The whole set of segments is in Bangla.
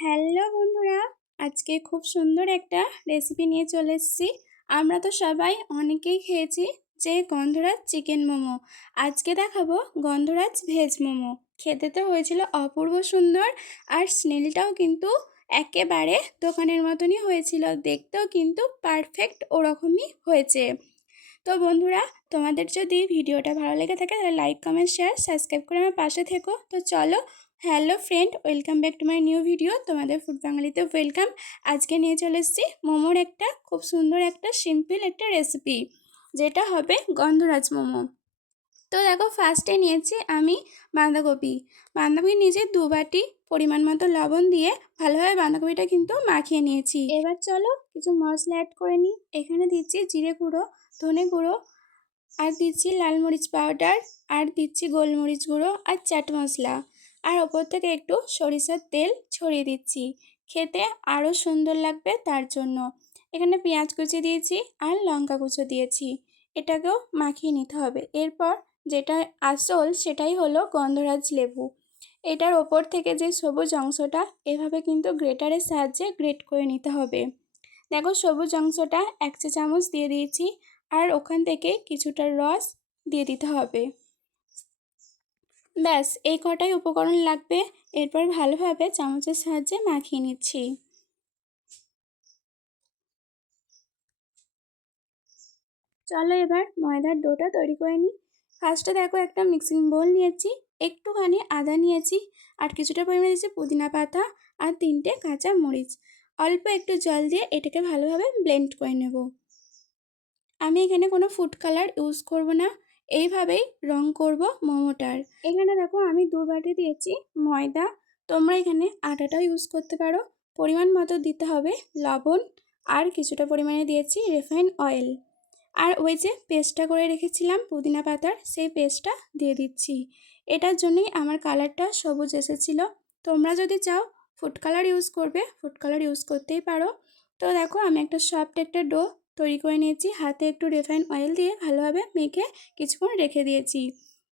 হ্যালো বন্ধুরা, আজকে খুব সুন্দর একটা রেসিপি নিয়ে চলে এসেছি। আমরা তো সবাই অনেকেই খেয়েছি যে গন্ধরাজ চিকেন মোমো। আজকে দেখাবো গন্ধরাজ ভেজ মোমো। খেতে তো হয়েছিল অপূর্ব সুন্দর, আর স্মেলটাও কিন্তু একেবারে দোকানের মতনই হয়েছিল, দেখতেও কিন্তু পারফেক্ট ওরকমই হয়েছে। তো বন্ধুরা, তোমাদের যদি ভিডিওটা ভালো লেগে থাকে তাহলে লাইক, কমেন্ট, শেয়ার, সাবস্ক্রাইব করে আমার পাশে থেকো। তো চলো। Hello friend, welcome back to my new video. তোমাদের ফুড বাঙালিতে ওয়েলকাম। আজকে নিয়ে চলে এসেছি মোমোর একটা খুব সুন্দর একটা সিম্পল একটা রেসিপি, যেটা হবে গন্ধরাজ মোমো। তো দেখো, ফার্স্টে নিয়েছি আমি বাঁধাকপি নিয়েছি 2 বাটি পরিমাণ মতো লবণ দিয়ে ভালোভাবে বাঁধাকপিটা কিন্তু মাখিয়ে নিয়েছি। এবার চলো কিছু মশলা অ্যাড করে নিই। এখানে দিচ্ছি জিরে গুঁড়ো, ধনে গুঁড়ো, আর দিচ্ছি লাল মরিচ পাউডার, আর দিচ্ছি গোলমরিচ গুঁড়ো আর চাট মশলা, আর ওপর থেকে একটু সরিষার তেল ছড়িয়ে দিচ্ছি, খেতে আরও সুন্দর লাগবে তার জন্য। এখানে পেঁয়াজ কুচি দিয়েছি আর লঙ্কা কুচো দিয়েছি। এটাকেও মাখিয়ে নিতে হবে। এরপর যেটা আসল সেটাই হলো গন্ধরাজ লেবু। এটার ওপর থেকে যে সবুজ অংশটা এভাবে কিন্তু গ্রেটারের সাহায্যে গ্রেট করে নিতে হবে। দেখো, সবুজ অংশটা 1 চা চামচ দিয়ে দিয়েছি, আর ওখান থেকে কিছুটা রস দিয়ে দিতে হবে। ব্যাস, এই কটাই উপকরণ লাগবে। এরপর ভালোভাবে চামচের সাহায্যে মাখিয়ে নিচ্ছি। চলো এবার ময়দার ডোটা তৈরি করে নিই। ফার্স্টে দেখো, একটা মিক্সিং বোল নিয়েছি, একটুখানি আদা নিয়েছি, আর কিছুটা পরিমাণে দিয়েছি পুদিনা পাতা, আর 3টে কাঁচা মরিচ। অল্প একটু জল দিয়ে এটাকে ভালোভাবে ব্লেন্ড করে নেব। আমি এখানে কোনো ফুড কালার ইউজ করব না, এইভাবেই রং করব মোমোটার। এখানে দেখো, আমি 2 বাটি দিয়েছি ময়দা। তোমরা এখানে আটাটাও ইউজ করতে পারো। পরিমাণ মতো দিতে হবে লবণ, আর কিছুটা পরিমাণে দিয়েছি রিফাইন অয়েল। আর ওই যে পেস্টটা করে রেখেছিলাম পুদিনা পাতার, সেই পেস্টটা দিয়ে দিচ্ছি। এটার জন্যই আমার কালারটা সবুজ এসেছিলো। তোমরা যদি চাও ফুড কালার ইউজ করবে, ফুড কালার ইউজ করতেই পারো। তো দেখো, আমি একটা সফট একটা ডো তৈরি করে নিয়েছি। হাতে একটু রিফাইন অয়েল দিয়ে ভালোভাবে মেখে কিছুক্ষণ রেখে দিয়েছি।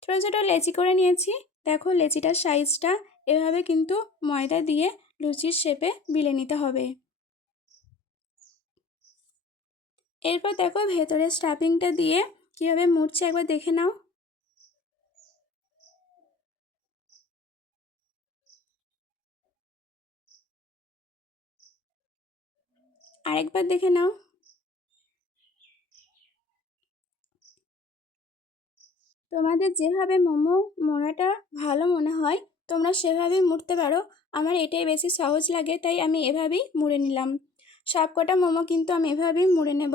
ছোটো ছোটো লেচি করে নিয়েছি। দেখো, লেচিটার সাইজটা এভাবে কিন্তু ময়দা দিয়ে লুচির শেপে বেলে নিতে হবে। এরপর দেখো, ভেতরে স্টাফিংটা দিয়ে কীভাবে মুড়ছে একবার দেখে নাও। আরেকবার দেখে নাও। তোমাদের যেভাবে মোমো মোড়াটা ভালো মনে হয় তোমরা সেভাবেই মুড়তে পারো। আমার এটাই বেশি সহজ লাগে, তাই আমি এভাবেই মুড়ে নিলাম। সব কটা মোমো কিন্তু আমি এভাবেই মুড়ে নেব।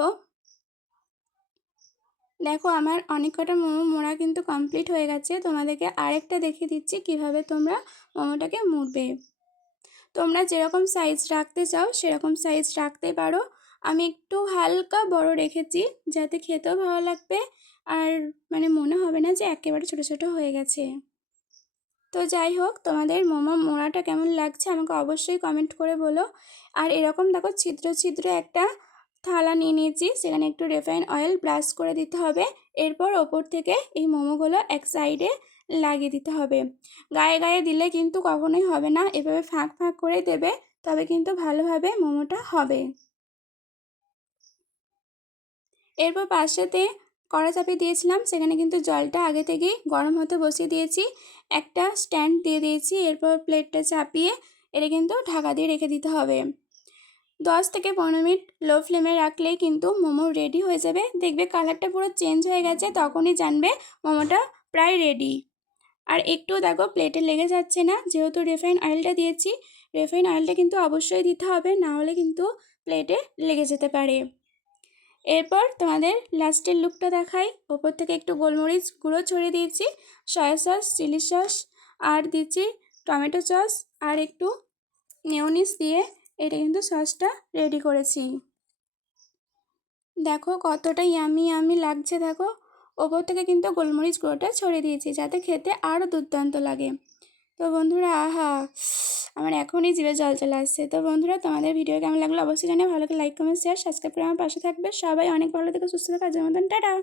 দেখো, আমার অনেক কটা মোমো মোড়া কিন্তু কমপ্লিট হয়ে গেছে। তোমাদেরকে আরেকটা দেখিয়ে দিচ্ছি কিভাবে তোমরা মোমোটাকে মুড়বে। তোমরা যেরকম সাইজ রাখতে চাও সেরকম সাইজ রাখতে পারো। আমি একটু হালকা বড় রেখেছি, যাতে খেতেও ভালো লাগবে, আর মনে হবে না যে একেবারে ছোটো ছোটো হয়ে গেছে। তো যাই হোক, তোমাদের মোমো মোড়াটা কেমন লাগছে আমাকে অবশ্যই কমেন্ট করে বলো। আর এরকম দেখো, ছিদ্র ছিদ্র একটা থালা নিয়ে নিয়েছি, সেখানে একটু রিফাইন অয়েল ব্রাশ করে দিতে হবে। এরপর ওপর থেকে এই মোমোগুলো এক সাইডে লাগিয়ে দিতে হবে। গায়ে গায়ে দিলে কিন্তু কখনোই হবে না, এভাবে ফাঁক ফাঁক করে দেবে, তবে কিন্তু ভালোভাবে মোমোটা হবে। এরপর পাশেতে কড়া চাপিয়ে দিয়েছিলাম, সেখানে কিন্তু জলটা আগে থেকেই গরম হতে বসিয়ে দিয়েছি। একটা স্ট্যান্ড দিয়ে দিয়েছি। এরপর প্লেটটা চাপিয়ে এটা কিন্তু ঢাকা দিয়ে রেখে দিতে হবে। 10 থেকে 15 মিনিট লো ফ্লেমে রাখলেই কিন্তু মোমো রেডি হয়ে যাবে। দেখবে কালারটা পুরো চেঞ্জ হয়ে গেছে, তখনই জানবে মোমোটা প্রায় রেডি। আর একটু দেখো, প্লেটে লেগে যাচ্ছে না, যেহেতু রিফাইন অয়েলটা দিয়েছি। রিফাইন অয়েলটা কিন্তু অবশ্যই দিতে হবে, না হলে কিন্তু প্লেটে লেগে যেতে পারে। এরপর তোমাদের লাস্টের লুকটা দেখাই। ওপর থেকে একটু গোলমরিচ গুঁড়ো ছড়িয়ে দিয়েছি, সয়া সস, চিলি সস, আর দিচ্ছি টমেটো সস, আর একটু মেয়োনিজ দিয়ে এটা কিন্তু সসটা রেডি করেছি। দেখো কতটা ইয়ামি ইয়ামি লাগছে। দেখো, ওপর থেকে কিন্তু গোলমরিচ গুঁড়োটা ছড়িয়ে দিয়েছি, যাতে খেতে আরও দুর্দান্ত লাগে। তো বন্ধুরা, আহা, আমার এখনই জিভে জল চলে আসছে। তো বন্ধুরা, তোমাদের ভিডিও কেমন লাগলো অবশ্যই জানিও। ভালো লাগে লাইক, কমেন্ট, শেয়ার, সাবস্ক্রাইব করে আমার পাশে থাকবে। সবাই অনেক ভালো থেকে সুস্থ থাকা, যেমন টাটা।